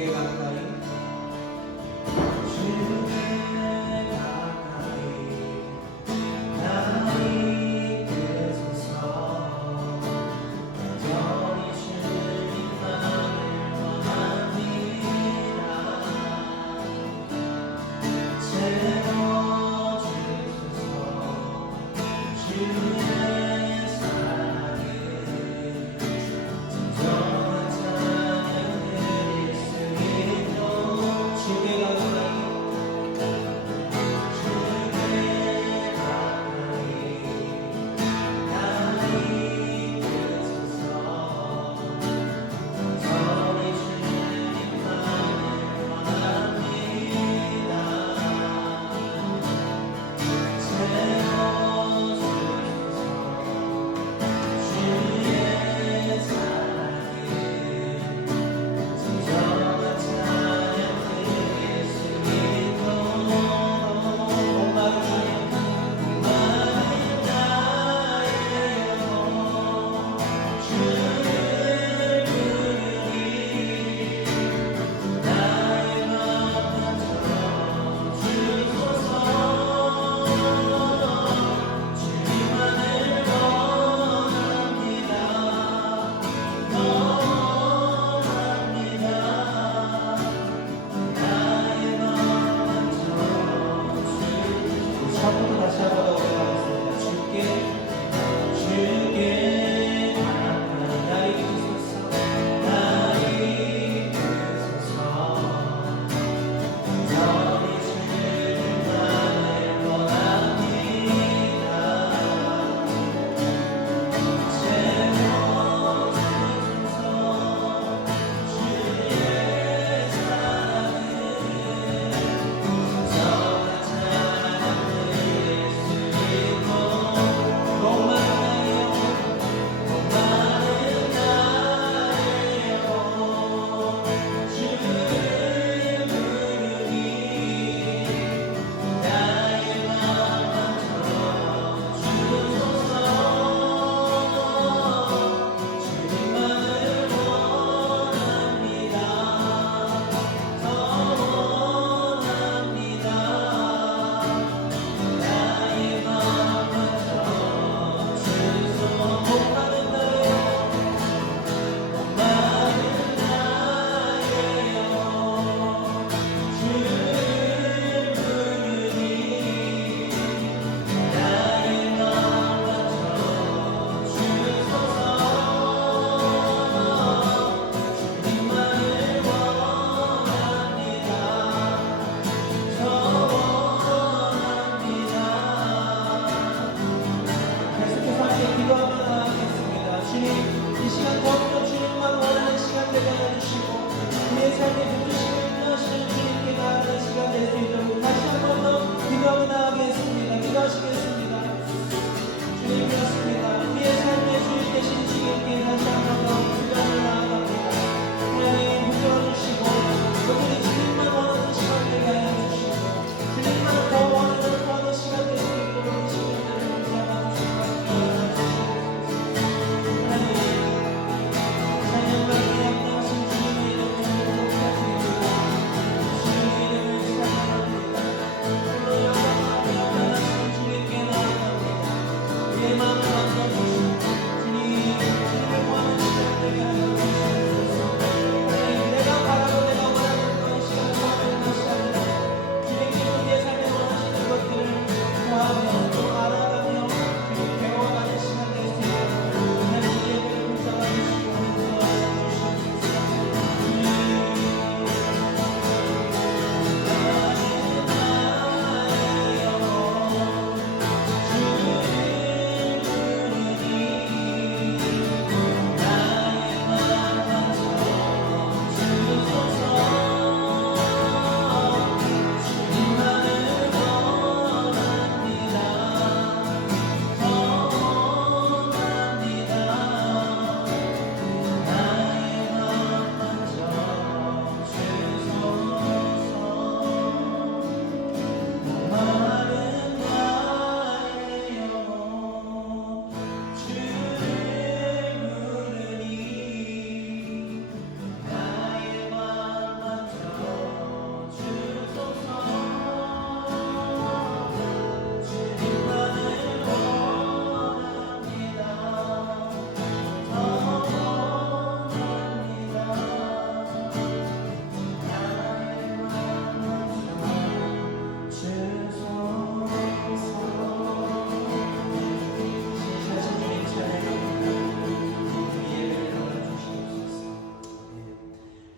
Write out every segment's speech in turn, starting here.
주께 가까이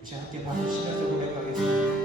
이제 함께 박수 치면서 고백하겠습니다.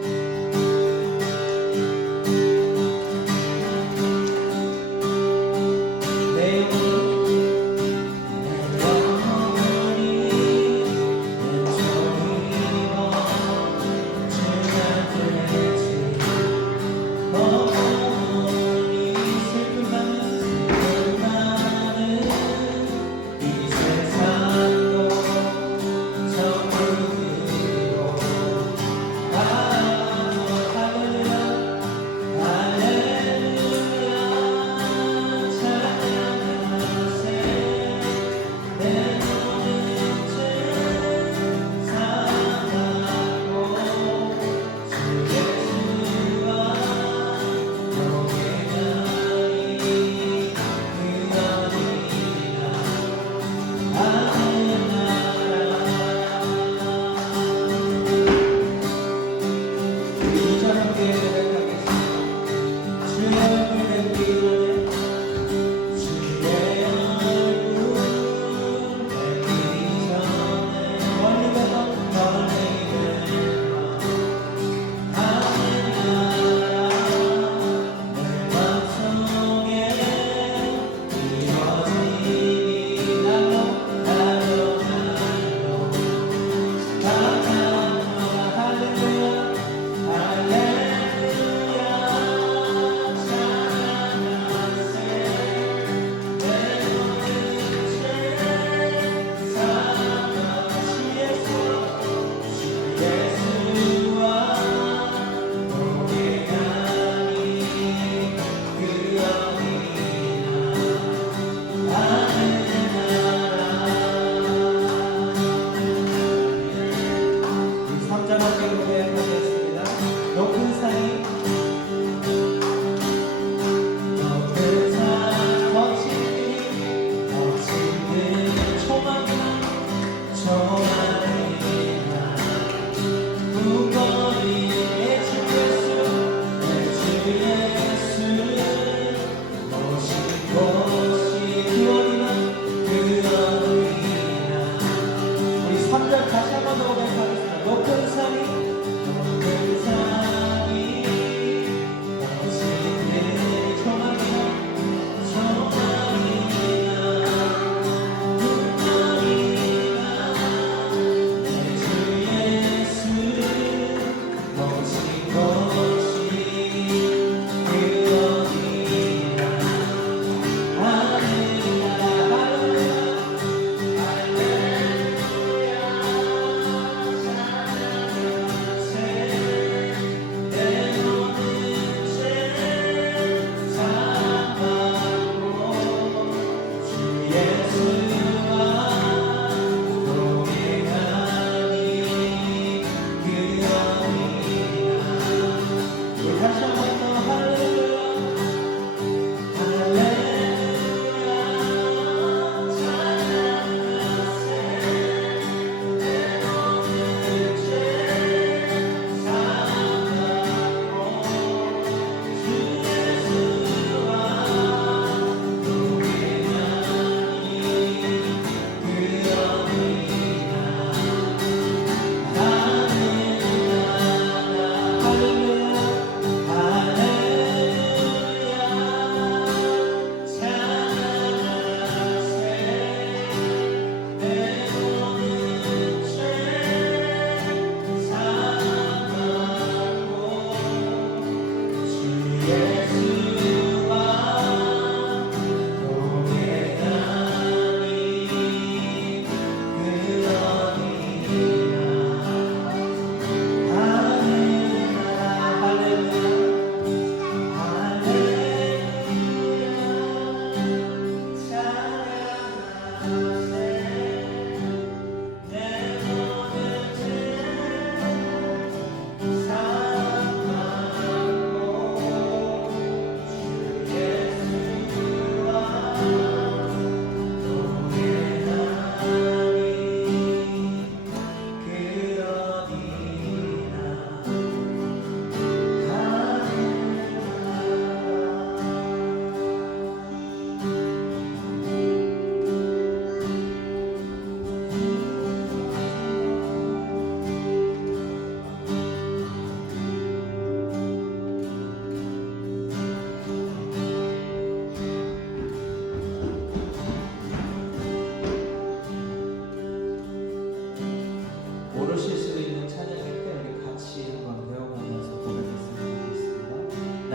다시 한번 더 고백하겠습니다. 높은 산이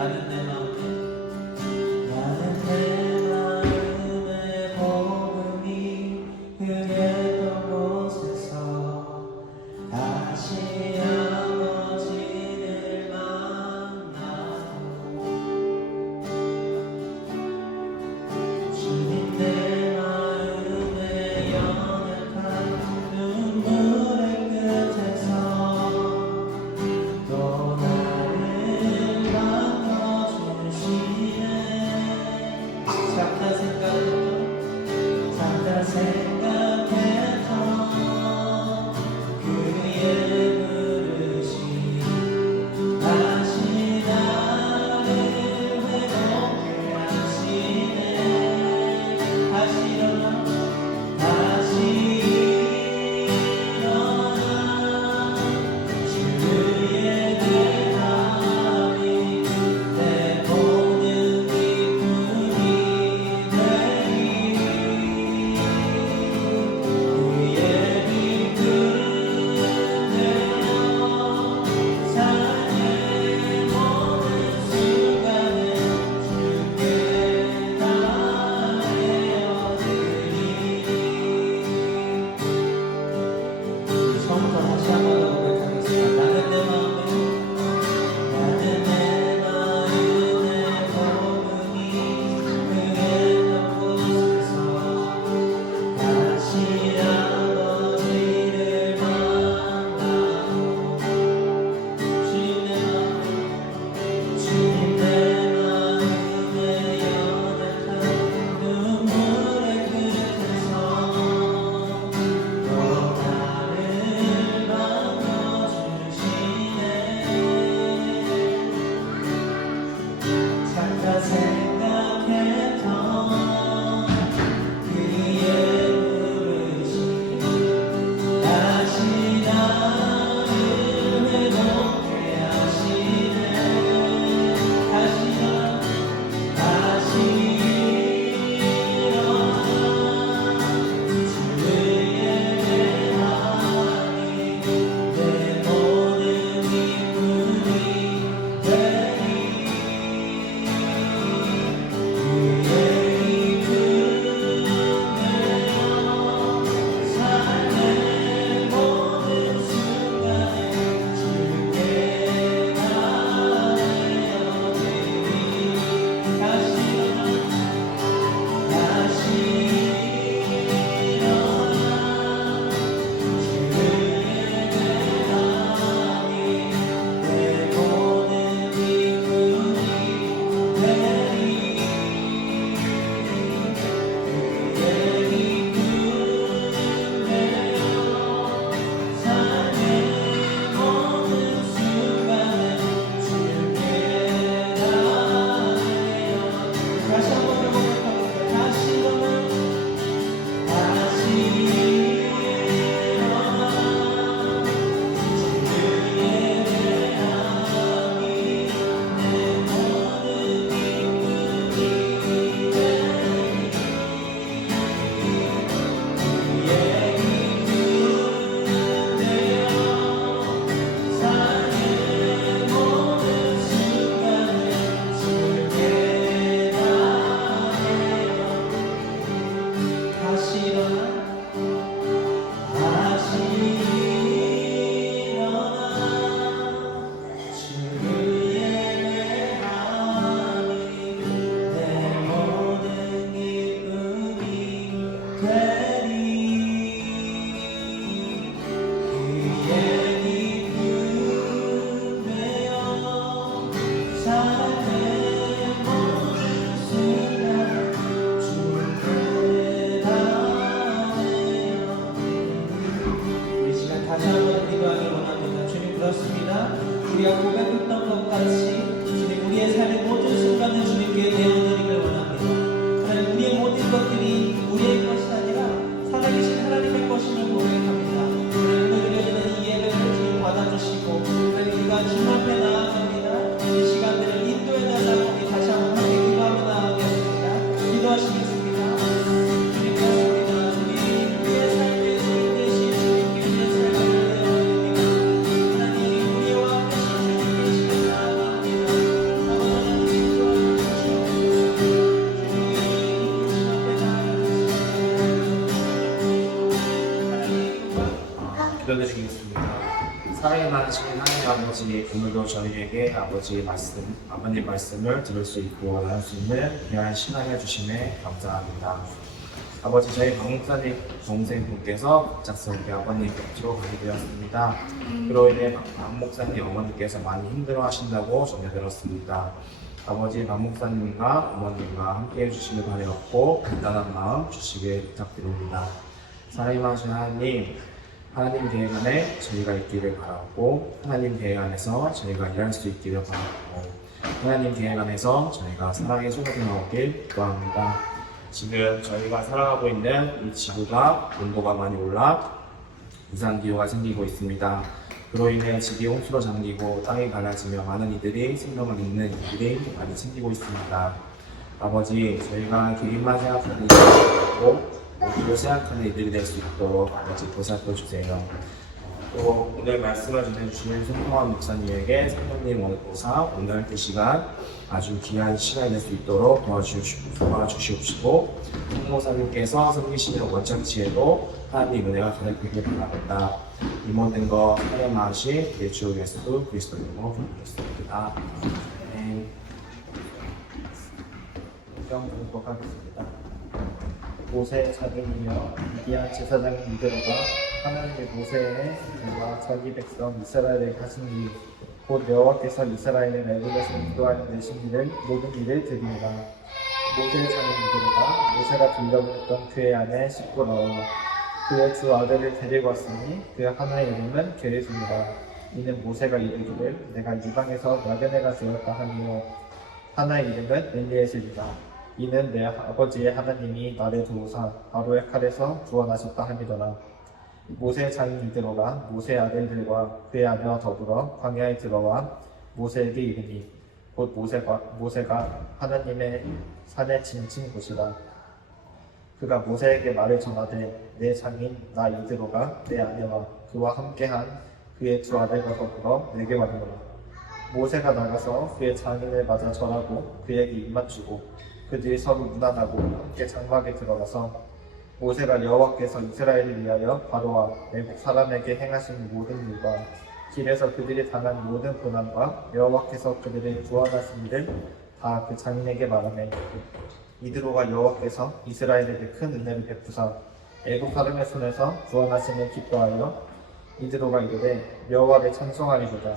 나는 내 마음에 복음이 흐르던 곳에서 다시 아버지를 만나고 주님 내 마음에 연약한 눈물의 끝에서 또 나를 반겨주시네. 잠깐 생각했던 그의 그릇이 다시 나를 회복해 하시네. 다시 일어나 주의 대함이 내 모든 기쁨이 되리. 그의 빛을 내어 삶의 모든 순간을 주께 나아내어드리니. 처음부터 다시 한번 더 고백하겠습니다. 나는 내 마음에 복음이 흐르던 곳에서 다시 아버지를 만나고 주님 내 마음에 연약한 눈물의 끝에서 또 나를 반겨주시네. 잠깐 생각했던 그의 그릇이 다시 나를 회복해 하시네. 다시 일어나 주의 대함이 내 모든 기쁨이 되리. 그의 이름 내어 삶의 모든 순간에 주께 나아내어드리니. 다시 일어나 주의 대함이 내 모든 기쁨이 되리. 그의 이름 내어 삶의 모든 순간에 주께 나아내어. 다시 한번 고백합니다. 다시 일어나 주의 대함이 내 모든 기쁨이 되리. 그의 이름 내어 삶의 모든 순간을 주께 나아내어. 다시 일어나 주의 대함이 내 모든 기쁨이 되리. 그의 이름 내어 삶의 모든 순간 주께 나아내어. 우리 시간 다시 한번 기도하기 원합니다. 주님 그렇습니다. 우리가 고백했던 것 같이 주님 우리의 삶의 모든 순간을 주님께 내어드리길 원합니다. 하나님 우리의 모든 것들이 우리의 것이 아니라 살아계신 하나님의 것임을 고백합니다. 하나님 오늘 드려지는 이 예배를 주님 받아주시고 하나님 우리가 주님 앞에 나아갑니다. 이 시간들을 인도해달라고 우리 다시 한번 함께 기도하며 나아가겠습니다. 기도하시겠습니다. 주님 그렇습니다. 주님 우리의 삶의 주님 대신 주님께 우리의 삶을 내어드립니다. 하나님 우리와 함께 주님 계시길 나아갑니다. 살아계신 하나님 아버지, 오늘도 저희에게 아버님 말씀을 들을 수 있고 나눌 수 있는 귀한 시간 해주심에 감사합니다. 아버지, 저희 박 목사님 동생분께서 갑작스럽게 아버님 곁으로 가게 되었습니다. 그로 인해 박 목사님 어머니께서 많이 힘들어하신다고 전해 들었습니다. 아버지, 박 목사님과 어머님과 함께 해주시길 바라였고 간단한 마음 주시길 부탁드립니다. 사랑하신 하나님 계획 안에 저희가 있기를 바라고, 하나님 계획 안에서 저희가 일할 수 있기를 바라고, 하나님 계획 안에서 저희가 사랑의 소속이 나오길 기도합니다. 지금 저희가 살아가고 있는 이 지구가 온도가 많이 올라 이상기후가 생기고 있습니다. 그로 인해 집이 홍수로 잠기고 땅이 갈라지며 많은 이들이 생명을 잃는 일들이 많이 생기고 있습니다. 아버지, 저희가 개인만 생각하는 일이 아니고 모두를 생각하는 이들이 될 수 있도록 아버지 보살펴 주세요. 또 오늘 말씀을 전해주시는 손동환 목사님에게 성령님 원고사 오늘 그 시간 아주 귀한 시간이 될 수 있도록 도와주시옵시고, 성모사님께서 섬기시는 원천치에도 하나님 은혜가 가득하길 바랍니다. 이 모든 거 사랑하신 우리 주 예수 그리스도 이름으로 부르겠습니다. 아멘. 성경 공독하겠습니다. 모세의 자손이며 미디안 제사장인 이드로가 하나님의 모세의 손과 자기 백성 이스라엘의 가슴이 곧 여호와께서 이스라엘의 애굽에서 인도하여 내신 일을 모든 일을 드립니다. 모세의 자손 이드로가 모세가 들려보냈던 그의 아내 시므라와 그의 두 아들을 데리고 왔으니 그 하나의 이름은 게르손이라. 이는 모세가 이르기를 내가 이방에서 나그네가 되었다 하며, 하나의 이름은 엘리에셀이라. 이는 내 아버지의 하나님이 나를 도우사 바로의 칼에서 구원하셨다 함이더라. 모세의 장인 이드로가 모세의 아들들과 그의 아내와 더불어 광야에 들어와 모세에게 이르니, 곧 모세가 하나님의 산에 지친 곳이라. 그가 모세에게 말을 전하되 내 장인 나 이드로가 내 아내와 그와 함께한 그의 두 아들과 더불어 내게 왔노라. 모세가 나가서 그의 장인을 맞아 절하고 그에게 입맞추고 그들이 서로 무난하고 함께 장막에 들어가서 모세가 여호와께서 이스라엘을 위하여 바로와 애국 사람에게 행하신 모든 일과 길에서 그들이 당한 모든 고난과 여호와께서 그들을 구원하신 일을 다 그 장인에게 말하매, 이드로가 여호와께서 이스라엘에게 큰 은혜를 베푸사 애국 사람의 손에서 구원하심을 기뻐하여 이드로가 이르되 여호와를 찬송하리로다.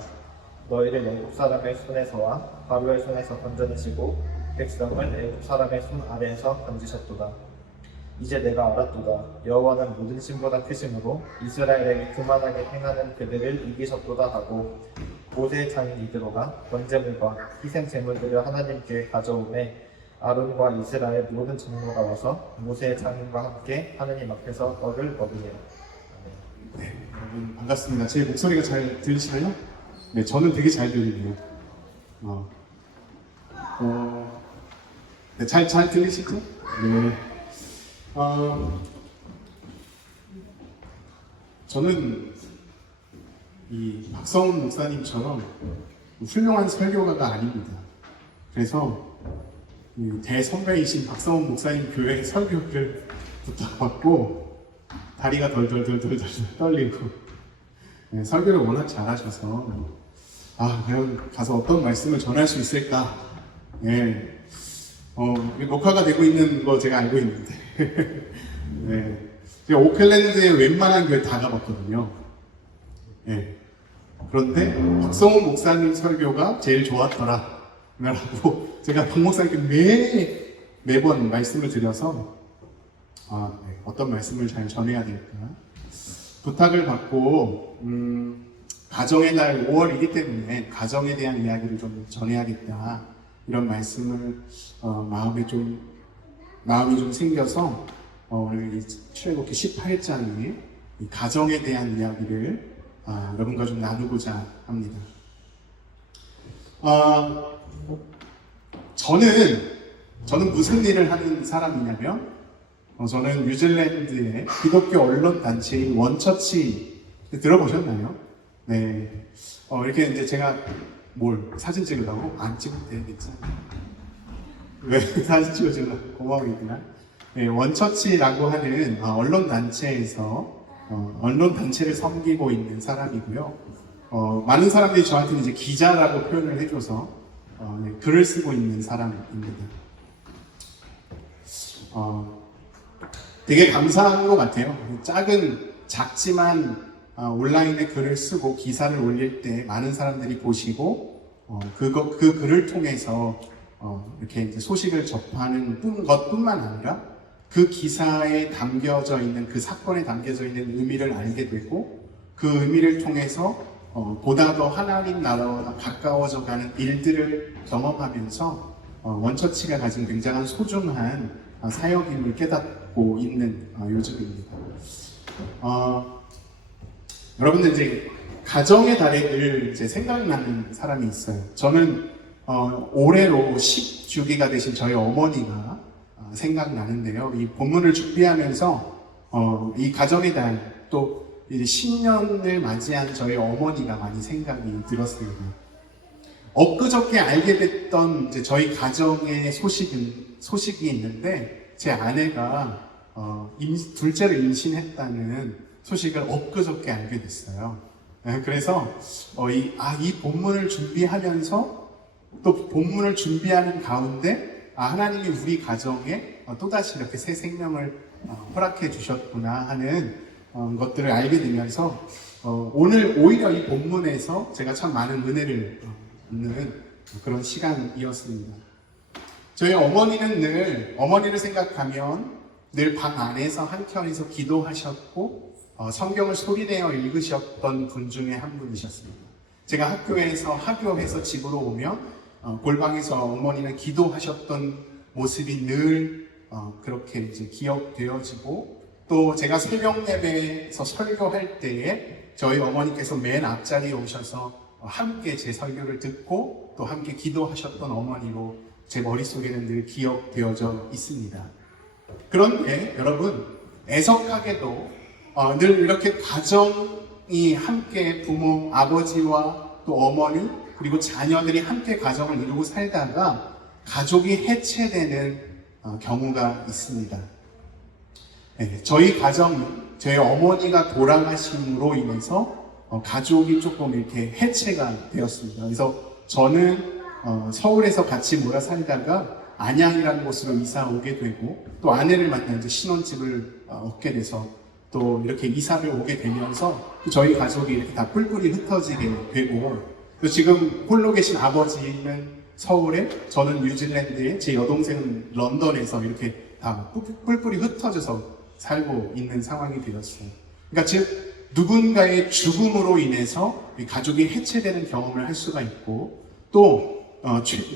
너희를 애국 사람의 손에서와 바로의 손에서 건져내시고 백성을 애국 사람의 손 아래에서 건지셨도다. 이제 내가 알았도다. 여호와는 모든 신보다 크심으로 이스라엘에게 그만하게 행하는 그들을 이기셨도다 하고, 모세의 장인 이드로가 번제물과 희생 제물들을 하나님께 가져오매 아론과 이스라엘 모든 장로가 와서 모세의 장인과 함께 하느님 앞에서 떡을 먹으니라. 네, 여러분 반갑습니다. 제 목소리가 잘 들리시나요? 네, 저는 되게 잘 들리네요. 네, 잘 들리시죠? 네. 저는 이 박성훈 목사님처럼 훌륭한 설교가가 아닙니다. 그래서 이 대선배이신 박성훈 목사님 교회 설교를 부탁받고 다리가 덜덜덜덜 떨리고, 네, 설교를 워낙 잘하셔서 과연 가서 어떤 말씀을 전할 수 있을까. 네. 녹화가 되고 있는 거 제가 알고 있는데 네. 제가 오클랜드에 웬만한 교회 다 가봤거든요. 네. 그런데 박성훈 목사님 설교가 제일 좋았더라 라고 제가 박 목사님께 매번 말씀을 드려서 네. 어떤 말씀을 잘 전해야 될까 부탁을 받고 가정의 날 5월이기 때문에 가정에 대한 이야기를 좀 전해야겠다, 이런 말씀을 마음이 좀 생겨서 오늘 출애굽기 18장에 이 가정에 대한 이야기를 여러분과 좀 나누고자 합니다. 저는 무슨 일을 하는 사람이냐면, 저는 뉴질랜드의 기독교 언론 단체인 원처치 들어보셨나요? 네. 이렇게 이제 제가 사진 찍으라고? 안 찍으면 돼, 괜찮아. 왜 사진 찍어주려고? 고마워이구나. 네, 원처치라고 하는 언론 단체에서 언론 단체를 섬기고 있는 사람이고요. 많은 사람들이 저한테는 이제 기자라고 표현을 해줘서 네, 글을 쓰고 있는 사람입니다. 되게 감사한 것 같아요. 작지만 온라인에 글을 쓰고 기사를 올릴 때 많은 사람들이 보시고 그 글을 통해서 이렇게 이제 소식을 접하는 것뿐만 아니라 그 기사에 담겨져 있는 그 사건에 담겨져 있는 의미를 알게 되고 그 의미를 통해서 보다 더 하나님 나라와 가까워져 가는 일들을 경험하면서 원처치가 가진 굉장한 소중한 사역임을 깨닫고 있는 요즘입니다. 여러분들 이제 가정의 달에 늘 이제 생각나는 사람이 있어요. 저는 올해로 10주기가 되신 저희 어머니가 생각나는데요. 이 본문을 준비하면서 이 가정의 달 또 이제 신년을 맞이한 저희 어머니가 많이 생각이 들었습니다. 엊그저께 알게 됐던 이제 저희 가정의 소식이 있는데 제 아내가 둘째를 임신했다는 소식을 엊그저께 알게 됐어요. 그래서 이 본문을 준비하면서 또 본문을 준비하는 가운데 하나님이 우리 가정에 또다시 이렇게 새 생명을 허락해 주셨구나 하는 것들을 알게 되면서 오늘 오히려 이 본문에서 제가 참 많은 은혜를 얻는 그런 시간이었습니다. 저희 어머니를 생각하면 늘 방 안에서 한켠에서 기도하셨고 성경을 소리내어 읽으셨던 분 중에 한 분이셨습니다. 제가 학교에서 집으로 오면 골방에서 어머니는 기도하셨던 모습이 늘 그렇게 이제 기억되어지고 또 제가 새벽 예배에서 설교할 때에 저희 어머니께서 맨 앞자리에 오셔서 함께 제 설교를 듣고 또 함께 기도하셨던 어머니로 제 머릿속에는 늘 기억되어져 있습니다. 그런데 여러분, 애석하게도 늘 이렇게 가정이 함께 부모, 아버지와 또 어머니 그리고 자녀들이 함께 가정을 이루고 살다가 가족이 해체되는 경우가 있습니다. 네, 저희 어머니가 돌아가심으로 인해서 가족이 조금 이렇게 해체가 되었습니다. 그래서 저는 서울에서 같이 모여 살다가 안양이라는 곳으로 이사 오게 되고 또 아내를 만나 이제 신혼집을 얻게 돼서 또 이렇게 이사를 오게 되면서 저희 가족이 이렇게 다 뿔뿔이 흩어지게 되고 또 지금 홀로 계신 아버지는 서울에, 저는 뉴질랜드에, 제 여동생은 런던에서 이렇게 다 뿔뿔이 흩어져서 살고 있는 상황이 되었어요. 그러니까 즉 누군가의 죽음으로 인해서 가족이 해체되는 경험을 할 수가 있고 또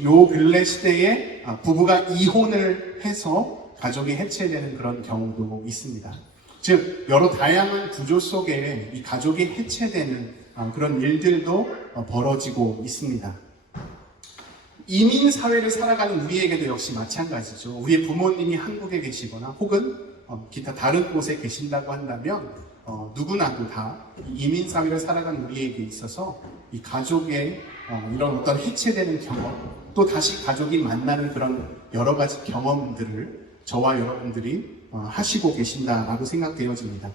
요 근래 시대에 부부가 이혼을 해서 가족이 해체되는 그런 경우도 있습니다. 즉 여러 다양한 구조 속에 이 가족이 해체되는 그런 일들도 벌어지고 있습니다. 이민 사회를 살아가는 우리에게도 역시 마찬가지죠. 우리의 부모님이 한국에 계시거나 혹은 기타 다른 곳에 계신다고 한다면 누구나도 다 이민 사회를 살아가는 우리에게 있어서 이 가족의 이런 어떤 해체되는 경험, 또 다시 가족이 만나는 그런 여러 가지 경험들을 저와 여러분들이 하시고 계신다라고 생각되어집니다.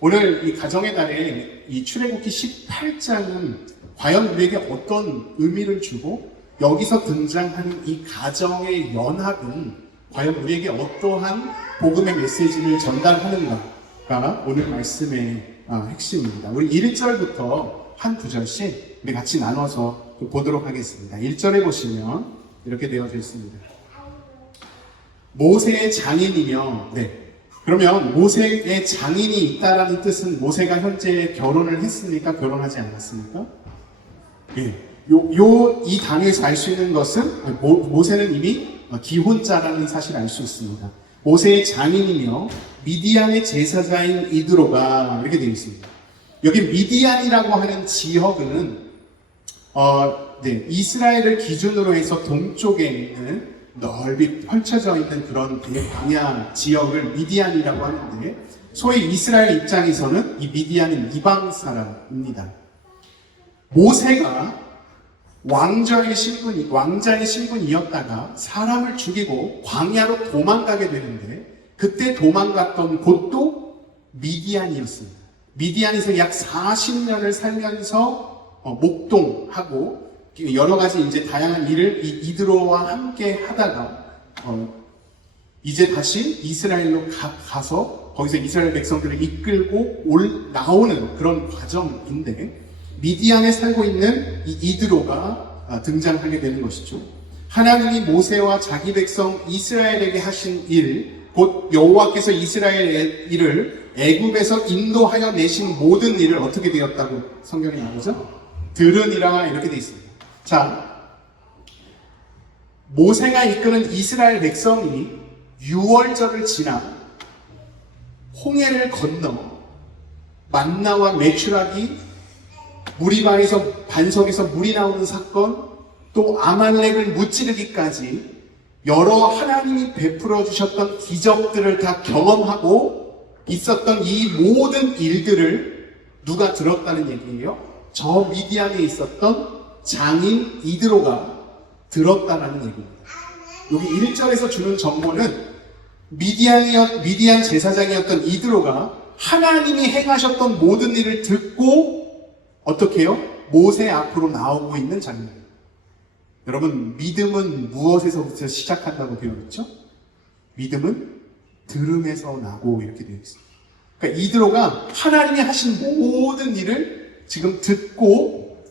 오늘 이 가정의 달에 이 출애굽기 18장은 과연 우리에게 어떤 의미를 주고 여기서 등장하는 이 가정의 연합은 과연 우리에게 어떠한 복음의 메시지를 전달하는가가 오늘 말씀의 핵심입니다. 우리 1절부터 한 구절씩 우리 같이 나눠서 보도록 하겠습니다. 1절에 보시면 이렇게 되어져 있습니다. 모세의 장인이며, 그러면 모세의 장인이 있다라는 뜻은 모세가 현재 결혼을 했습니까? 결혼하지 않았습니까? 이 단어에서 알 수 있는 것은 모세는 이미 기혼자라는 사실을 알 수 있습니다. 모세의 장인이며 미디안의 제사장인 이드로가 이렇게 되어 있습니다. 여기 미디안이라고 하는 지역은 이스라엘을 기준으로 해서 동쪽에 있는 넓이 펼쳐져 있는 그런 대광야 지역을 미디안이라고 하는데 소위 이스라엘 입장에서는 이 미디안은 이방 사람입니다. 모세가 왕자의 신분이었다가 사람을 죽이고 광야로 도망가게 되는데 그때 도망갔던 곳도 미디안이었습니다. 미디안에서 약 40년을 살면서 목동하고 여러 가지 이제 다양한 일을 이드로와 함께 하다가 이제 다시 이스라엘로 가서 거기서 이스라엘 백성들을 이끌고 나오는 그런 과정인데 미디안에 살고 있는 이 이드로가 등장하게 되는 것이죠. 하나님이 모세와 자기 백성 이스라엘에게 하신 일, 곧 여호와께서 이스라엘을 애굽에서 인도하여 내신 모든 일을 어떻게 되었다고 성경에 나오죠? 들으니라 이렇게 되어 있습니다. 자, 모세가 이끄는 이스라엘 백성이 유월절을 지나 홍해를 건너 만나와 메추라기 무리바에서 반석에서 물이 나오는 사건, 또 아말렉을 무찌르기까지 여러 하나님이 베풀어 주셨던 기적들을 다 경험하고 있었던 이 모든 일들을 누가 들었다는 얘기예요? 저 미디안에 있었던 장인 이드로가 들었다라는 얘기입니다. 여기 1절에서 주는 정보는 미디안 제사장이었던 이드로가 하나님이 행하셨던 모든 일을 듣고 어떻게 해요? 모세 앞으로 나오고 있는 장면입니다. 여러분, 믿음은 무엇에서부터 시작한다고 되어 있죠? 믿음은 들음에서 나고 이렇게 되어 있습니다. 그러니까 이드로가 하나님이 하신 모든 일을 지금 듣고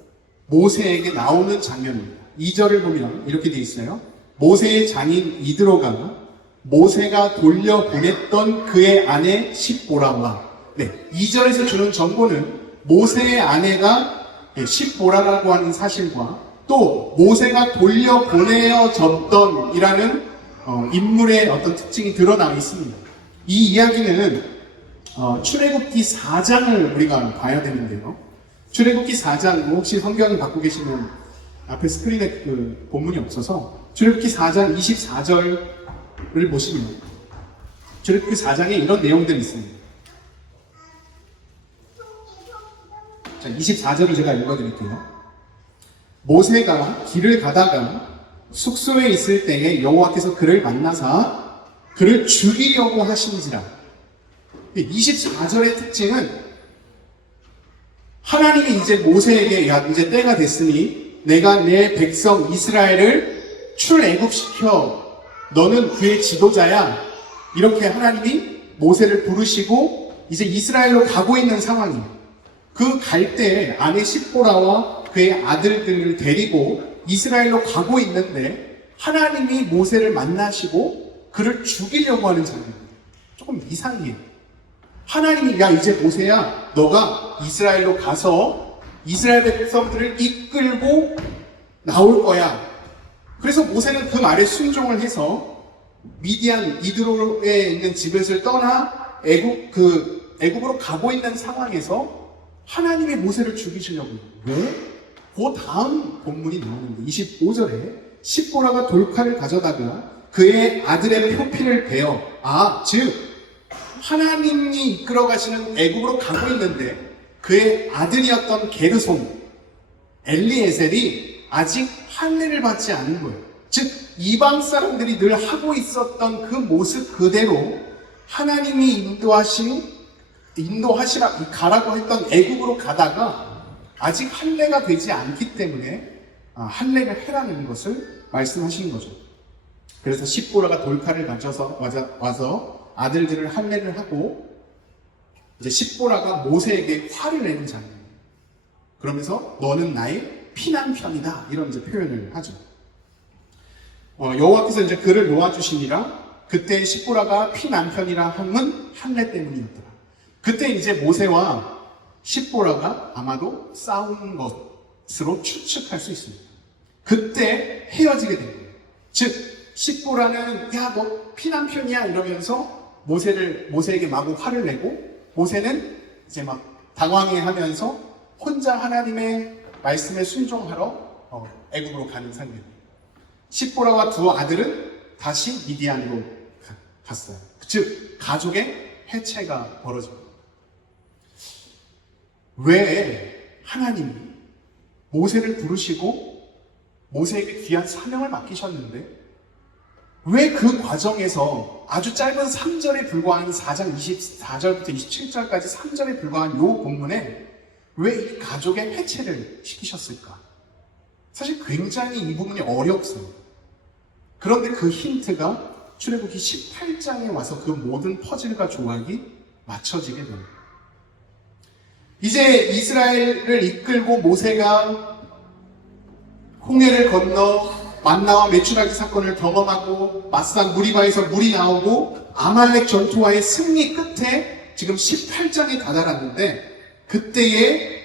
모세에게 나오는 장면입니다. 2절을 보면 이렇게 되어 있어요. 모세의 장인 이드로가 모세가 돌려보냈던 그의 아내 십보라와 2절에서 주는 정보는 모세의 아내가 십보라라고 하는 사실과 또 모세가 돌려보내어졌던 이라는 인물의 어떤 특징이 드러나 있습니다. 이 이야기는 출애굽기 4장을 우리가 봐야 되는데요. 출애굽기 4장, 혹시 성경 갖고 계시면 앞에 스크린에 그 본문이 없어서 출애굽기 4장 24절을 보시면 출애굽기 4장에 이런 내용들이 있습니다. 자, 24절을 제가 읽어드릴게요. 모세가 길을 가다가 숙소에 있을 때에 여호와께서 그를 만나사 그를 죽이려고 하신지라. 24절의 특징은 하나님이 이제 모세에게 야 이제 때가 됐으니 내가 내 백성 이스라엘을 출애굽시켜 너는 그의 지도자야. 이렇게 하나님이 모세를 부르시고 이제 이스라엘로 가고 있는 상황이에요. 그 갈 때 아내 십보라와 그의 아들들을 데리고 이스라엘로 가고 있는데 하나님이 모세를 만나시고 그를 죽이려고 하는 장면입니다. 조금 이상해요. 하나님이 야 이제 모세야 너가 이스라엘로 가서 이스라엘 백성들을 이끌고 나올 거야. 그래서 모세는 그 말에 순종을 해서 미디안 이드로에 있는 지벳을 떠나 애굽으로 가고 있는 상황에서 하나님이 모세를 죽이시려고 해요. 왜? 그 다음 본문이 나오는데 25절에 십보라가 돌칼을 가져다가 그의 아들의 표피를 베어 즉 하나님이 이끌어 가시는 애굽으로 가고 있는데 그의 아들이었던 게르손 엘리에셀이 아직 할례를 받지 않은 거예요. 즉 이방 사람들이 늘 하고 있었던 그 모습 그대로 하나님이 인도하시라 가라고 했던 애굽으로 가다가 아직 할례가 되지 않기 때문에 할례를 해라는 것을 말씀하시는 거죠. 그래서 십보라가 돌칼을 가져서 와서 아들들을 할례를 하고 이제 십보라가 모세에게 화를 내는 장면이에요. 그러면서 너는 나의 피난편이다 이런 이제 표현을 하죠. 여호와께서 이제 그를 놓아주시니라. 그때 십보라가 피난편이라 함은 할례 때문이었더라. 그때 이제 모세와 십보라가 아마도 싸운 것으로 추측할 수 있습니다. 그때 헤어지게 된 거예요. 즉 십보라는 야 너 피난편이야 이러면서 모세에게 마구 화를 내고 모세는 이제 막 당황해하면서 혼자 하나님의 말씀에 순종하러 애굽으로 가는 상황입니다. 십보라와 두 아들은 다시 미디안으로 갔어요. 즉 가족의 해체가 벌어집니다. 왜 하나님이 모세를 부르시고 모세에게 귀한 사명을 맡기셨는데 왜 그 과정에서 아주 짧은 3절에 불과한 4장 24절부터 27절까지 3절에 불과한 이 본문에 왜 이 가족의 해체를 시키셨을까? 사실 굉장히 이 부분이 어렵습니다. 그런데 그 힌트가 출애굽기 18장에 와서 그 모든 퍼즐과 조각이 맞춰지게 됩니다. 이제 이스라엘을 이끌고 모세가 홍해를 건너 만나와 메추라기 사건을 경험하고 마산 무리바에서 물이 나오고 아말렉 전투와의 승리 끝에 지금 18장에 다다랐는데, 그때에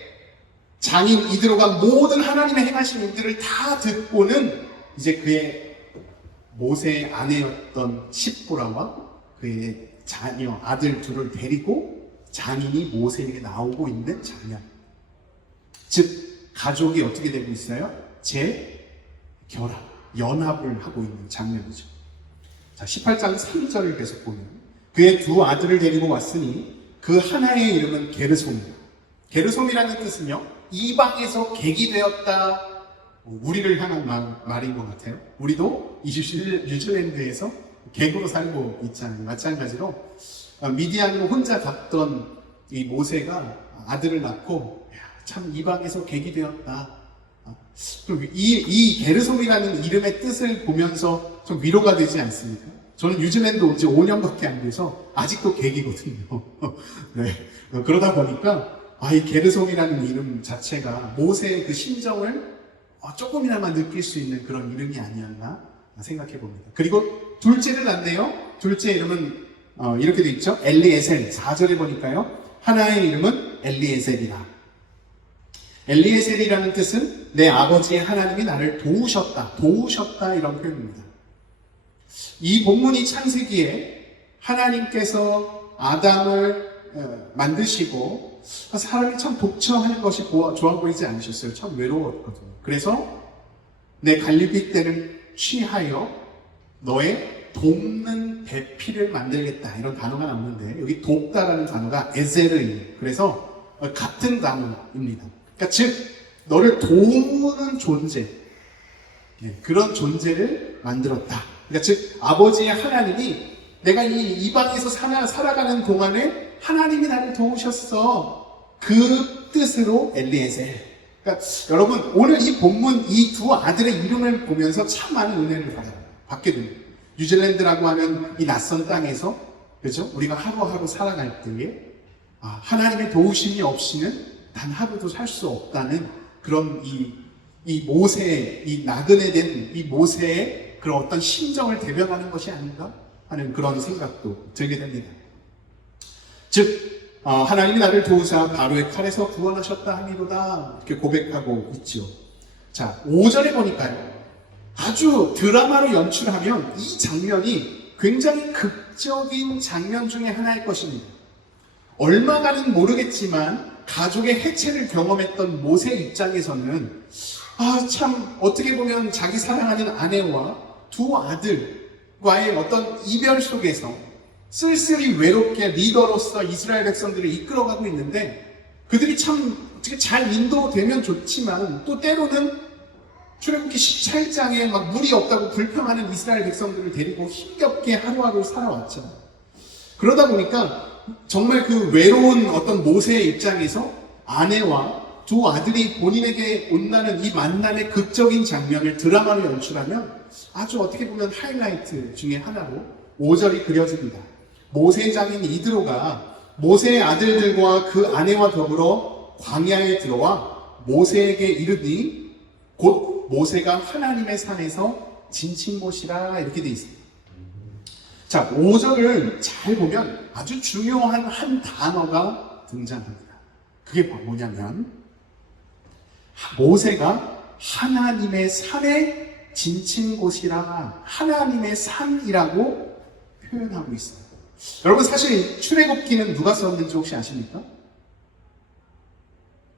장인 이드로가 모든 하나님의 행하신 일들을 다 듣고는 이제 그의 모세의 아내였던 십보라와 그의 자녀 아들 둘을 데리고 장인이 모세에게 나오고 있는 장면. 즉 가족이 어떻게 되고 있어요? 재결합, 연합을 하고 있는 장면이죠. 자, 18장 3절을 계속 보면 그의 두 아들을 데리고 왔으니 그 하나의 이름은 게르솜이다. 게르솜이라는 뜻은요, 이방에서 객이 되었다, 우리를 향한 말인 것 같아요. 우리도 이 뉴질랜드에서 객으로 살고 있잖아요. 마찬가지로 미디안으로 혼자 갔던 이 모세가 아들을 낳고 참 이방에서 객이 되었다. 이 게르솜이라는 이름의 뜻을 보면서 좀 위로가 되지 않습니까? 저는 뉴질랜드 온 지 5년밖에 안 돼서 아직도 객이거든요. 네. 그러다 보니까 이 게르솜이라는 이름 자체가 모세의 그 심정을 조금이나마 느낄 수 있는 그런 이름이 아니었나 생각해 봅니다. 그리고 둘째를 낳네요. 둘째 이름은 이렇게 돼 있죠. 엘리에셀. 4절에 보니까요, 하나의 이름은 엘리에셀이라. 엘리에셀이라는 뜻은 내 아버지의 하나님이 나를 도우셨다 이런 표현입니다. 이 본문이 창세기에 하나님께서 아담을 만드시고 사람이 참 독처하는 것이 좋아 보이지 않으셨어요. 참 외로웠거든요. 그래서 내 갈릴리 떼를 취하여 너의 돕는 배필을 만들겠다, 이런 단어가 나오는데 여기 돕다라는 단어가 에제르이, 그래서 같은 단어입니다. 그러니까 즉 너를 도우는 존재, 그런 존재를 만들었다. 그러니까 즉 아버지의 하나님이 내가 이 이방에서 살아가는 동안에 하나님이 나를 도우셨어, 그 뜻으로 엘리에셀. 그러니까 여러분, 오늘 이 본문 이 두 아들의 이름을 보면서 참 많은 은혜를 받게 됩니다. 뉴질랜드라고 하면 이 낯선 땅에서, 그렇죠? 우리가 하루하루 살아갈 때에 하나님의 도우심이 없이는 단 하루도 살 수 없다는 그런 이 모세의, 이 나그네 된 이 모세의 그런 어떤 심정을 대변하는 것이 아닌가 하는 그런 생각도 들게 됩니다. 즉 하나님이 나를 도우사 바로의 칼에서 구원하셨다 하미로다, 이렇게 고백하고 있죠. 자, 5절에 보니까요, 아주 드라마로 연출하면 이 장면이 굉장히 극적인 장면 중에 하나일 것입니다. 얼마간은 모르겠지만 가족의 해체를 경험했던 모세 입장에서는 참 어떻게 보면 자기 사랑하는 아내와 두 아들과의 어떤 이별 속에서 쓸쓸히 외롭게 리더로서 이스라엘 백성들을 이끌어가고 있는데, 그들이 참 어떻게 잘 인도되면 좋지만 또 때로는 출애굽기 17장에 막 물이 없다고 불평하는 이스라엘 백성들을 데리고 힘겹게 하루하루 살아왔잖아요. 그러다 보니까 정말 그 외로운 어떤 모세의 입장에서 아내와 두 아들이 본인에게 온다는 이 만남의 극적인 장면을 드라마로 연출하면 아주 어떻게 보면 하이라이트 중에 하나로 5절이 그려집니다. 모세의 장인 이드로가 모세의 아들들과 그 아내와 더불어 광야에 들어와 모세에게 이르니 곧 모세가 하나님의 산에서 지친 곳이라, 이렇게 되어 있습니다. 자, 5절을 잘 보면 아주 중요한 한 단어가 등장합니다. 그게 뭐냐면 모세가 하나님의 산에 지친 곳이라, 하나님의 산이라고 표현하고 있어요. 여러분, 사실 출애굽기는 누가 썼는지 혹시 아십니까?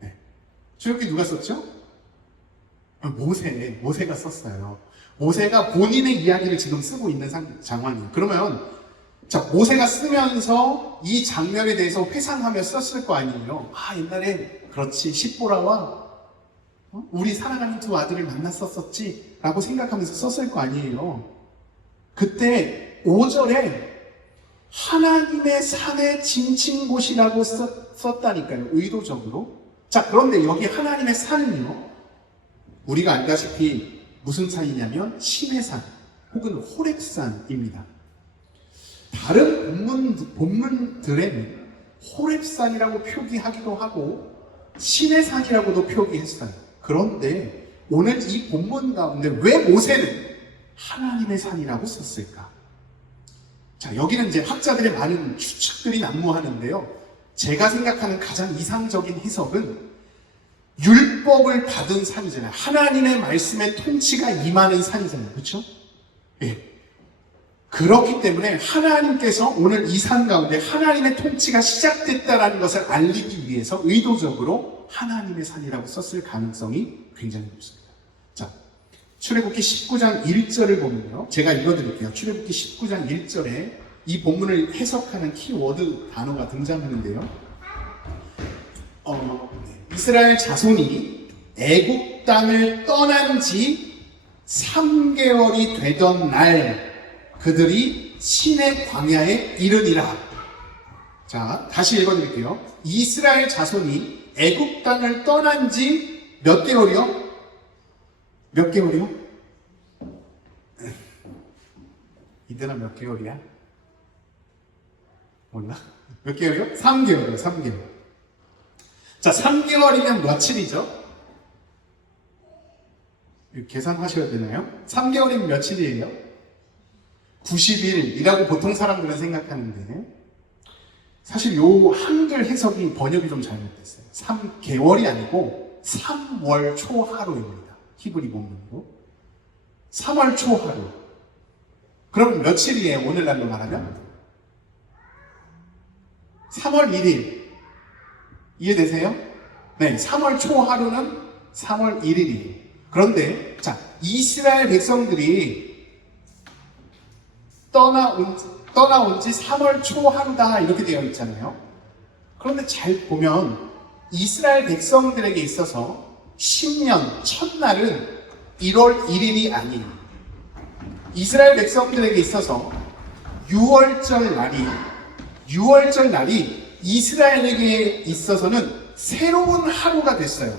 네. 출애굽기 누가 썼죠? 모세가 썼어요. 모세가 본인의 이야기를 지금 쓰고 있는 상황이에요. 그러면 자, 모세가 쓰면서 이 장면에 대해서 회상하며 썼을 거 아니에요. 옛날에 그렇지, 십보라와 우리 사랑하는 두 아들을 만났었지 라고 생각하면서 썼을 거 아니에요. 그때 5절에 하나님의 산에 지친 곳이라고 썼다니까요. 의도적으로. 자, 그런데 여기 하나님의 산은요, 우리가 알다시피 무슨 산이냐면 시내산 혹은 호렙산입니다. 다른 본문들에는 호렙산이라고 표기하기도 하고 시내산이라고도 표기했어요. 그런데 오늘 이 본문 가운데 왜 모세는 하나님의 산이라고 썼을까? 자, 여기는 이제 학자들의 많은 추측들이 난무하는데요. 제가 생각하는 가장 이상적인 해석은 율법을 받은 산이잖아요. 하나님의 말씀의 통치가 임하는 산이잖아요. 그렇죠? 예. 그렇기 때문에 하나님께서 오늘 이 산 가운데 하나님의 통치가 시작됐다라는 것을 알리기 위해서 의도적으로 하나님의 산이라고 썼을 가능성이 굉장히 높습니다. 자, 출애굽기 19장 1절을 보면요. 제가 읽어드릴게요. 출애굽기 19장 1절에 이 본문을 해석하는 키워드 단어가 등장하는데요. 이스라엘 자손이 애굽 땅을 떠난 지 3개월이 되던 날 그들이 신의 광야에 이르니라. 자, 다시 읽어드릴게요. 이스라엘 자손이 애굽 땅을 떠난 지 몇 개월이요? 몇 개월이요? 이들은 몇 개월이야? 몰라? 몇 개월이요? 3개월이요, 3개월. 자, 3개월이면 며칠이죠? 계산하셔야 되나요? 3개월이면 며칠이에요? 90일이라고 보통 사람들은 생각하는데 사실 요 한글 해석이 번역이 좀 잘못됐어요. 3개월이 아니고 3월 초하루입니다. 히브리 본문으로 3월 초하루. 그럼 며칠이에요? 오늘날로 말하면 3월 1일. 이해되세요? 네, 3월 초하루는 3월 1일이에요. 그런데 자, 이스라엘 백성들이 떠나온 지 3월 초하루다 이렇게 되어 있잖아요. 그런데 잘 보면 이스라엘 백성들에게 있어서 신년 첫날은 1월 1일이 아니에요. 이스라엘 백성들에게 있어서 6월절 날이 이스라엘에게 있어서는 새로운 하루가 됐어요.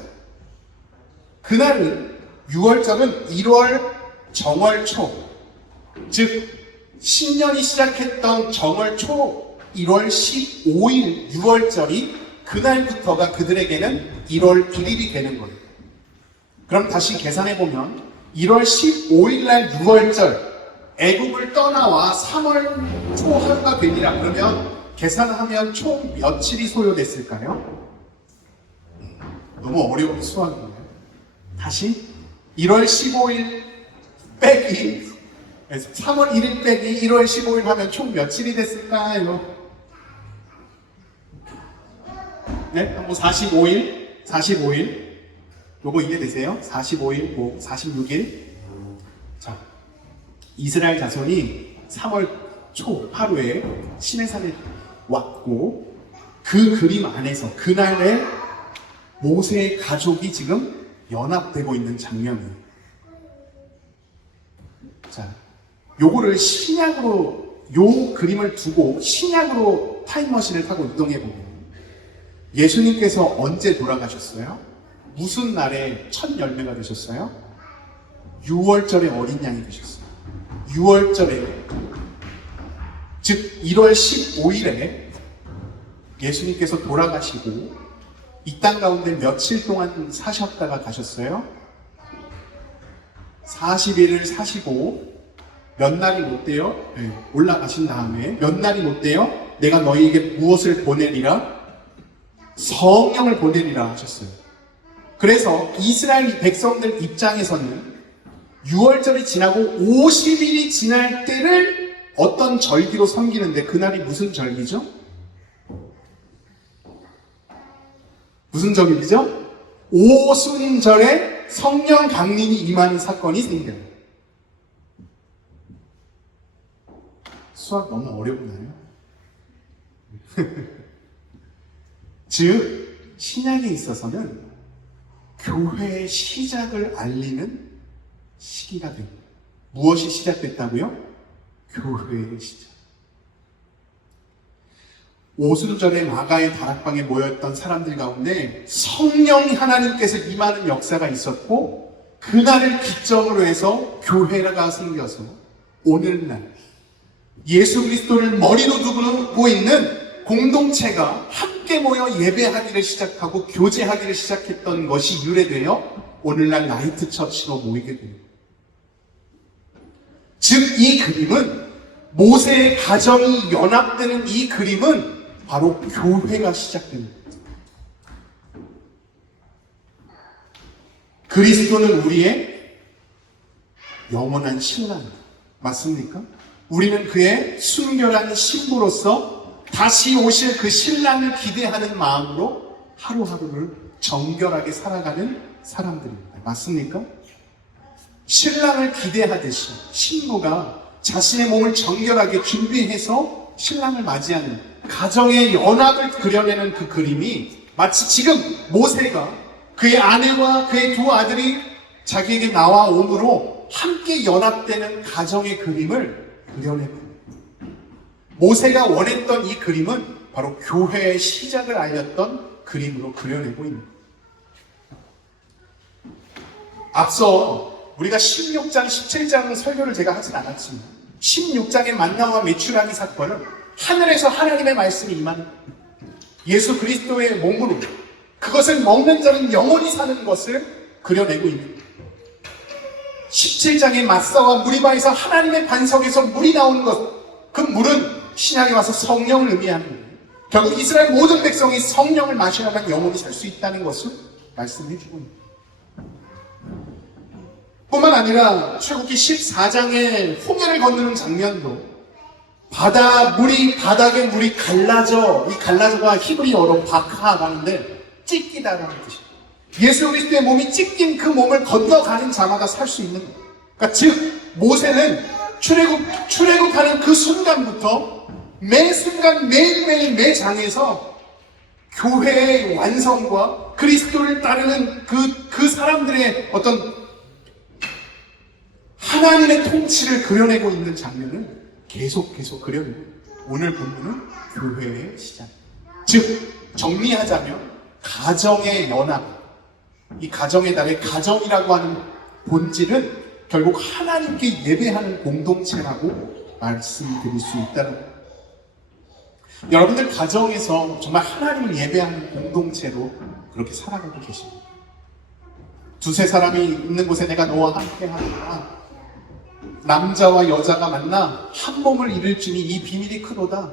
그날은 6월절은 1월 정월초, 즉 신년이 시작했던 정월초 1월 15일 6월절이 그날부터가 그들에게는 1월 1일이 되는 거예요. 그럼 다시 계산해보면 1월 15일 날 6월절 애굽을 떠나와 3월 초하루가 되니라. 그러면 계산하면 총 며칠이 소요됐을까요? 너무 어려운 수학이네요. 다시 1월 15일 빼기 3월 1일 빼기 1월 15일 하면 총 며칠이 됐을까요? 네? 뭐 45일 요거 이해되세요? 45일, 뭐 46일. 자, 이스라엘 자손이 3월 초 하루에 시내산에 왔고 그 그림 안에서 그날에 모세의 가족이 지금 연합되고 있는 장면이에요. 자, 요거를 신약으로 요 그림을 두고 신약으로 타임머신을 타고 이동해 보면 예수님께서 언제 돌아가셨어요? 무슨 날에 첫 열매가 되셨어요? 6월절에 어린 양이 되셨어요. 6월절에 즉 1월 15일에 예수님께서 돌아가시고 이 땅 가운데 며칠 동안 사셨다가 가셨어요? 40일을 사시고 몇 날이 못 돼요? 네, 올라가신 다음에 몇 날이 못 돼요? 내가 너희에게 무엇을 보내리라? 성령을 보내리라 하셨어요. 그래서 이스라엘 백성들 입장에서는 6월절이 지나고 50일이 지날 때를 어떤 절기로 섬기는데 그날이 무슨 절기죠? 무슨 절기죠? 오순절에 성령 강림이 임하는 사건이 생겨요. 수학 너무 어렵나요? 즉 신약에 있어서는 교회의 시작을 알리는 시기가 됩니다. 무엇이 시작됐다고요? 교회의 시작. 오순절에 마가의 다락방에 모였던 사람들 가운데 성령 하나님께서 임하는 역사가 있었고, 그날을 기점으로 해서 교회가 생겨서 오늘날 예수 그리스도를 머리로 두고 있는 공동체가 함께 모여 예배하기를 시작하고 교제하기를 시작했던 것이 유래되어 오늘날 나이트 처치로 모이게 됩니다. 즉, 이 그림은, 모세의 가정이 연합되는 이 그림은 바로 교회가 시작됩니다. 그리스도는 우리의 영원한 신랑입니다. 맞습니까? 우리는 그의 순결한 신부로서 다시 오실 그 신랑을 기대하는 마음으로 하루하루를 정결하게 살아가는 사람들입니다. 맞습니까? 신랑을 기대하듯이 신부가 자신의 몸을 정결하게 준비해서 신랑을 맞이하는 가정의 연합을 그려내는 그 그림이, 마치 지금 모세가 그의 아내와 그의 두 아들이 자기에게 나와옴으로 함께 연합되는 가정의 그림을 그려내고, 모세가 원했던 이 그림은 바로 교회의 시작을 알렸던 그림으로 그려내고 있습니다. 앞서 우리가 16장, 17장 설교를 제가 하진 않았지만 16장의 만나와 메추라기 사건은 하늘에서 하나님의 말씀이 임하는 예수 그리스도의 몸으로 그것을 먹는 자는 영원히 사는 것을 그려내고 있는, 17장의 마사와 무리바에서 하나님의 반석에서 물이 나오는 것, 그 물은 신약에 와서 성령을 의미하는 거예요. 결국 이스라엘 모든 백성이 성령을 마셔야만 영원히 살 수 있다는 것을 말씀해 주고 있습니다. 뿐만 아니라 출애굽기 14장의 홍해를 건너는 장면도 물이 바닥에 물이 갈라져, 이 갈라져가 히브리어로 바카가는데 찢기다라는 뜻이에요. 예수 그리스도의 몸이 찢긴 그 몸을 건너가는 자마다 살 수 있는 거예요. 그러니까 즉 모세는 출애굽하는 그 순간부터 매 순간 매일매일 매 장에서 교회의 완성과 그리스도를 따르는 그 사람들의 어떤 하나님의 통치를 그려내고 있는 장면을 계속 그려내고, 오늘 본문은 교회의 시작. 즉 정리하자면 가정의 연합, 이 가정의 달의 가정이라고 하는 본질은 결국 하나님께 예배하는 공동체라고 말씀드릴 수 있다는 거예요. 여러분들 가정에서 정말 하나님을 예배하는 공동체로 그렇게 살아가고 계십니다. 두세 사람이 있는 곳에 내가 너와 함께 하리라. 남자와 여자가 만나 한 몸을 이룰지니 이 비밀이 크도다.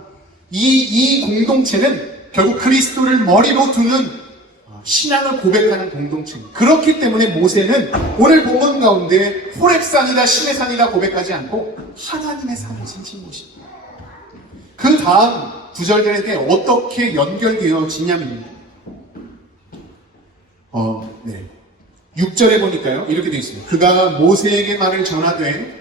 이 공동체는 결국 그리스도를 머리로 두는 신앙을 고백하는 공동체입니다. 그렇기 때문에 모세는 오늘 본문 가운데 호렙산이다 시내산이다 고백하지 않고 하나님의 산을 지신 것입니다. 그 다음 구절들에게 어떻게 연결되어지냐면요. 6절에 보니까요, 이렇게 되어 있습니다. 그가 모세에게 말을 전하되,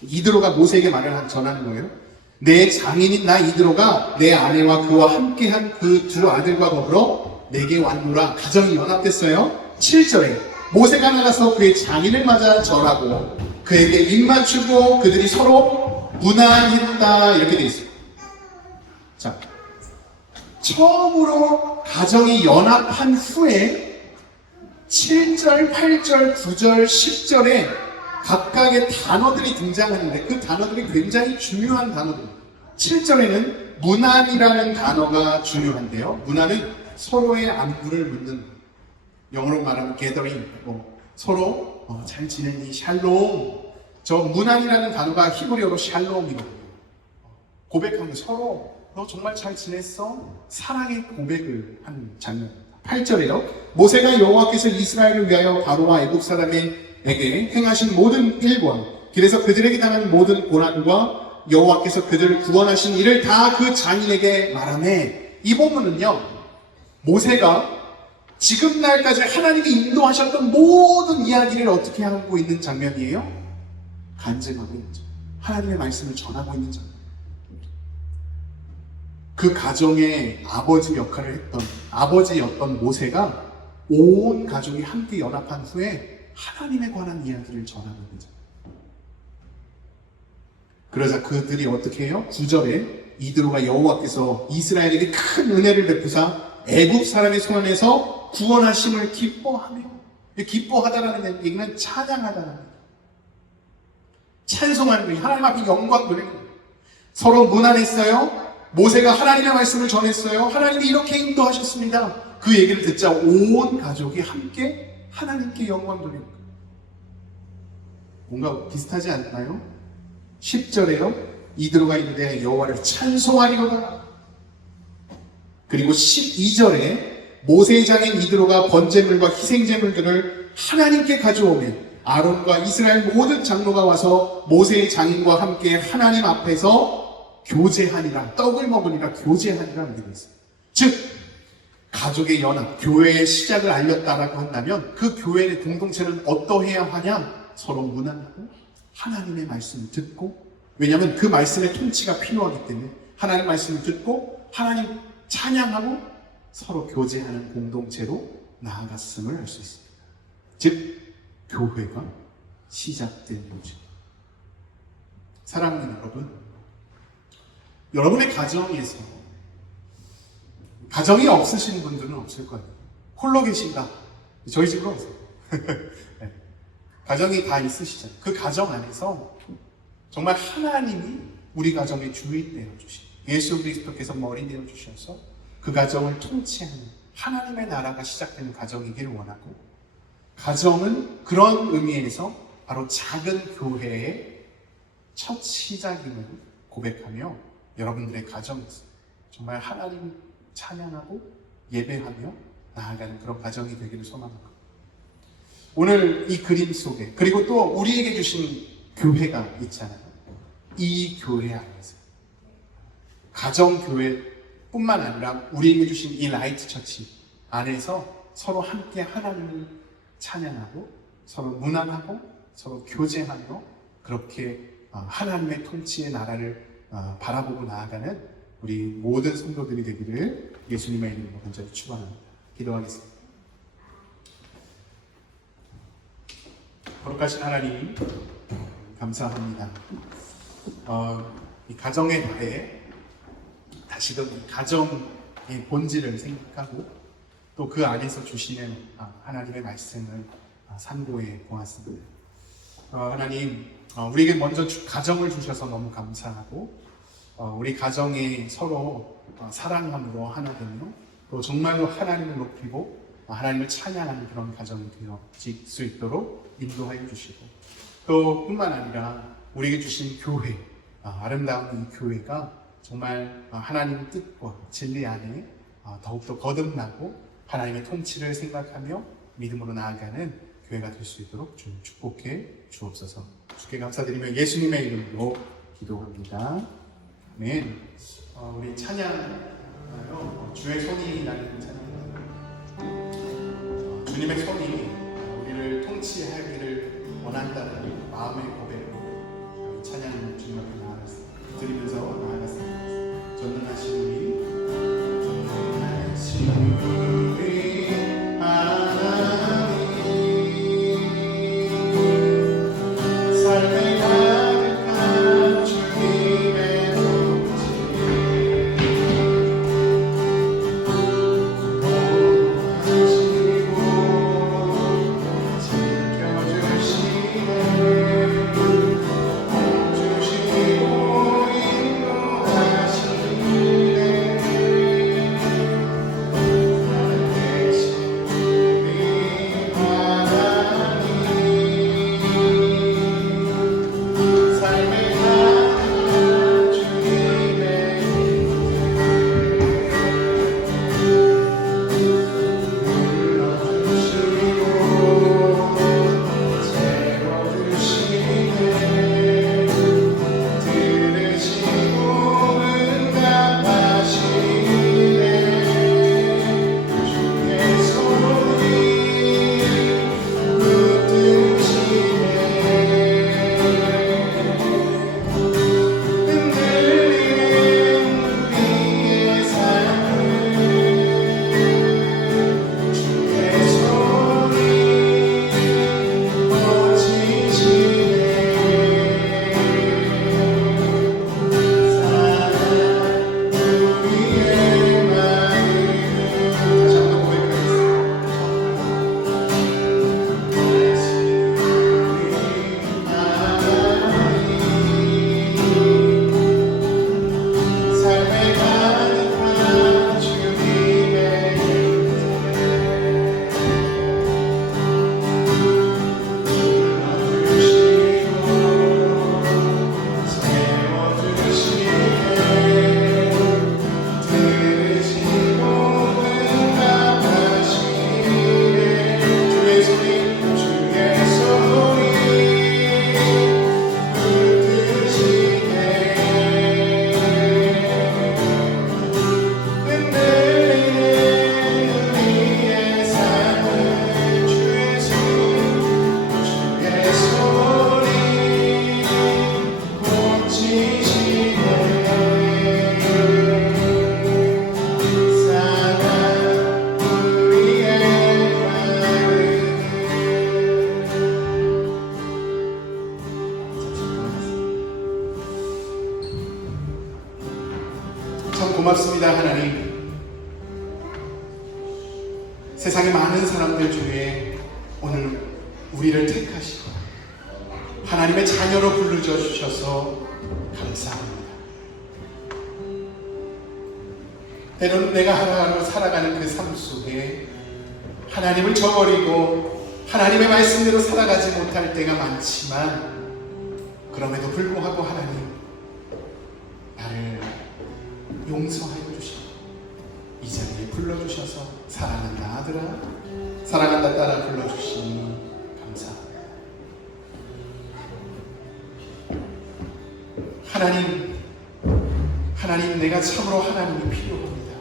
이드로가 모세에게 말을 전하는 거예요. 내 장인인 나 이드로가 내 아내와 그와 함께한 그 두 아들과 더불어 내게 왔노라. 가정이 연합됐어요. 7절에 모세가 나가서 그의 장인을 맞아 절하고 그에게 입 맞추고 그들이 서로 문안했다. 이렇게 되어 있어요. 자, 처음으로 가정이 연합한 후에 7절, 8절, 9절, 10절에 각각의 단어들이 등장하는데 그 단어들이 굉장히 중요한 단어들입니다. 7절에는 문안이라는 단어가 중요한데요. 문안은 서로의 안부를 묻는, 영어로 말하면 gathering, 서로 잘 지내니, 샬롬. 저 문안이라는 단어가 히브리어로 샬롬이거든요. 고백하는, 서로 너 정말 잘 지냈어? 사랑의 고백을 하는 장면입니다. 8절에요. 모세가 여호와께서 이스라엘을 위하여 바로와 애굽 사람에게 행하신 모든 일과 길에서 그들에게 당한 모든 고난과 여호와께서 그들을 구원하신 일을 다 그 장인에게 말하매. 이 본문은요, 모세가 지금 날까지 하나님이 인도하셨던 모든 이야기를 어떻게 하고 있는 장면이에요? 간증하고 있는 장면. 하나님의 말씀을 전하고 있는 장면. 그 가정의 아버지 역할을 했던 아버지였던 모세가 온 가족이 함께 연합한 후에 하나님에 관한 이야기를 전하고 있는 장면. 그러자 그들이 어떻게 해요? 9절에 이드로가 여호와께서 이스라엘에게 큰 은혜를 베푸사 애굽 사람의 손안에서 구원하심을 기뻐하며, 기뻐하다라는 얘기는 찬양하다라는 얘기. 찬송하는 거예요. 하나님 앞에 영광 돌리는 거예요. 서로 무난했어요. 모세가 하나님의 말씀을 전했어요. 하나님이 이렇게 인도하셨습니다. 그 얘기를 듣자 온 가족이 함께 하나님께 영광 돌리는 거예요. 뭔가 비슷하지 않나요? 10절에요. 이드로가 이르되 여호와를 찬송하리로다. 그리고 12절에 모세의 장인 이드로가 번제물과 희생제물들을 하나님께 가져오며 아론과 이스라엘 모든 장로가 와서 모세의 장인과 함께 하나님 앞에서 교제하니라, 떡을 먹으니라 교제하니라 이렇게 되어 있어요. 즉 가족의 연합, 교회의 시작을 알렸다라고 한다면 그 교회의 공동체는 어떠해야 하냐? 서로 무난하고 하나님의 말씀을 듣고, 왜냐하면 그 말씀의 통치가 필요하기 때문에 하나님 말씀을 듣고 하나님 찬양하고 서로 교제하는 공동체로 나아갔음을 알 수 있습니다. 즉 교회가 시작된 거죠. 사랑하는 여러분, 여러분의 가정에서 가정이 없으신 분들은 없을 거예요. 홀로 계신다. 저희 집으로 오세요. 네. 가정이 다 있으시잖아요. 그 가정 안에서 정말 하나님이 우리 가정의 주인 되어주신, 예수 그리스도께서 머리 되어주셔서 그 가정을 통치하는 하나님의 나라가 시작되는 가정이기를 원하고, 가정은 그런 의미에서 바로 작은 교회의 첫 시작임을 고백하며 여러분들의 가정에서 정말 하나님 찬양하고 예배하며 나아가는 그런 가정이 되기를 소망합니다. 오늘 이 그림 속에, 그리고 또 우리에게 주신 교회가 있잖아요. 이 교회 안에서 가정교회뿐만 아니라 우리에게 주신 이 라이트 처치 안에서 서로 함께 하나님을 찬양하고 서로 문안하고 서로 교제하며 그렇게 하나님의 통치의 나라를 바라보고 나아가는 우리 모든 성도들이 되기를 예수님의 이름으로 간절히 축원합니다. 기도하겠습니다. 거룩하신 하나님, 감사합니다. 이 가정의 달에 다시금 이 가정의 본질을 생각하고 또 그 안에서 주시는 하나님의 말씀을 상고해 보았습니다. 하나님, 우리에게 먼저 가정을 주셔서 너무 감사하고 우리 가정에 서로 사랑함으로 하나 되며 또 정말로 하나님을 높이고 하나님을 찬양하는 그런 가정이 되어질 수 있도록 인도하여 주시고, 또 뿐만 아니라 우리에게 주신 교회, 아름다운 이 교회가 정말 하나님의 뜻과 진리 안에 더욱더 거듭나고 하나님의 통치를 생각하며 믿음으로 나아가는 교회가 될 수 있도록 좀 축복해 주옵소서. 주께 감사드리며 예수님의 이름으로 기도합니다. 아멘. 우리 찬양하여 주의 손이라는 찬양, 주님의 손이 우리를 통치하기를 원한다는 마음의 고백으로 찬양 주님 앞에 드리면서 나아갔습니다. 전능하신 우리 고맙습니다. 하나님, 세상의 많은 사람들 중에 오늘 우리를 택하시고 하나님의 자녀로 불러주셔서 감사합니다. 때로는 내가 하루하루 살아가는 그 삶 속에 하나님을 저버리고 하나님의 말씀대로 살아가지 못할 때가 많지만, 그럼에도 불구하고 하나님 나를 용서하여 주시고 이 자리에 불러주셔서 사랑한다 아들아, 사랑한다 딸아 불러주시니 감사합니다. 하나님, 내가 참으로 하나님이 필요합니다.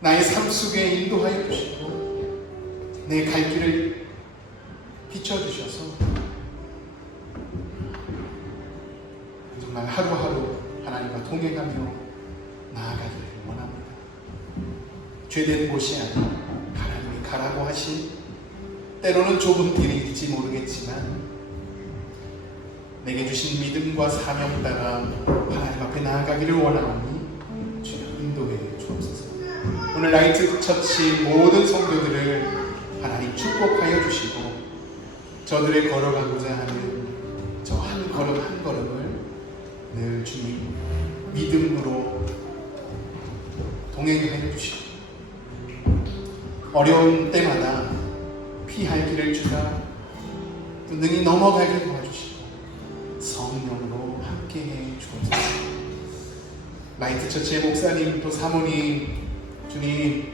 나의 삶 속에 인도하여 주시고 내 갈 길을 비춰주셔서 정말 하루하루 하나님과 동행하며 나아가기를 원합니다. 죄된 곳이 아닌 하나님이 가라고 하신, 때로는 좁은 길일지 모르겠지만 내게 주신 믿음과 사명 따라 하나님 앞에 나아가기를 원하오니 주여 인도해 주옵소서. 오늘 라이트 처치 모든 성도들을 하나님 축복하여 주시고 저들의 걸어가고자 하는 저 한 걸음 한 걸음을 늘 주님 믿음으로 동행하여 주시고 어려운 때마다 피할 길을 주사 또 능히 넘어가게 도와주시고 성령으로 함께해 주옵소서. 라이트 처치의 목사님 또 사모님, 주님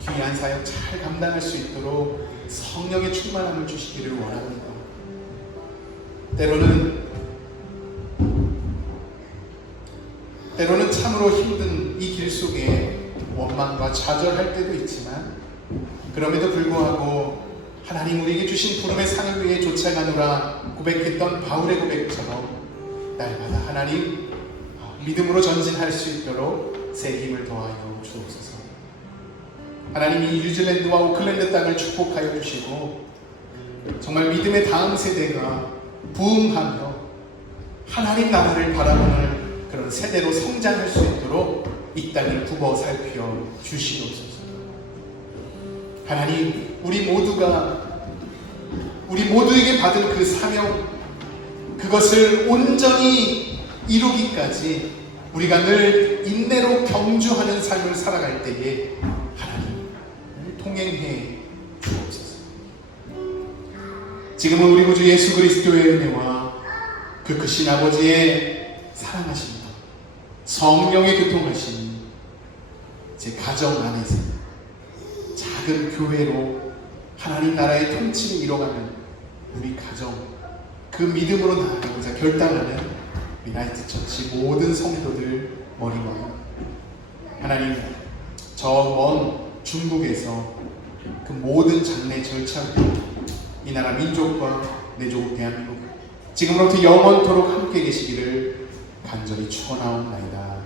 귀한 사역 잘 감당할 수 있도록 성령의 충만함을 주시기를 원합니다. 때로는 참으로 힘든 이 길 속에 원망과 좌절할 때도 있지만, 그럼에도 불구하고 하나님 우리에게 주신 부름의 상을 위해 쫓아가노라 고백했던 바울의 고백처럼 날마다 하나님 믿음으로 전진할 수 있도록 새 힘을 더하여 주옵소서. 하나님 이 뉴질랜드와 오클랜드 땅을 축복하여 주시고 정말 믿음의 다음 세대가 부흥하며 하나님 나라를 바라보는 그런 세대로 성장할 수 있도록 이 땅을 굽어 살펴 주시옵소서. 하나님, 우리 모두에게 받은 그 사명, 그것을 온전히 이루기까지 우리가 늘 인내로 경주하는 삶을 살아갈 때에 하나님 통행해 주옵소서. 지금은 우리 구주 예수 그리스도의 은혜와 그 크신 아버지의 사랑하심과 성령의 교통하심, 제 가정 안에서 작은 교회로 하나님 나라의 통치를 이뤄가는 우리 가정, 그 믿음으로 나아가고자 결단하는 우리 라이트 처치 모든 성도들 머리와 하나님 저 먼 중국에서 그 모든 장례 절차로 이 나라 민족과 내 조국 대한민국 지금으로부터 영원토록 함께 계시기를 간절히 축원하옵나이다.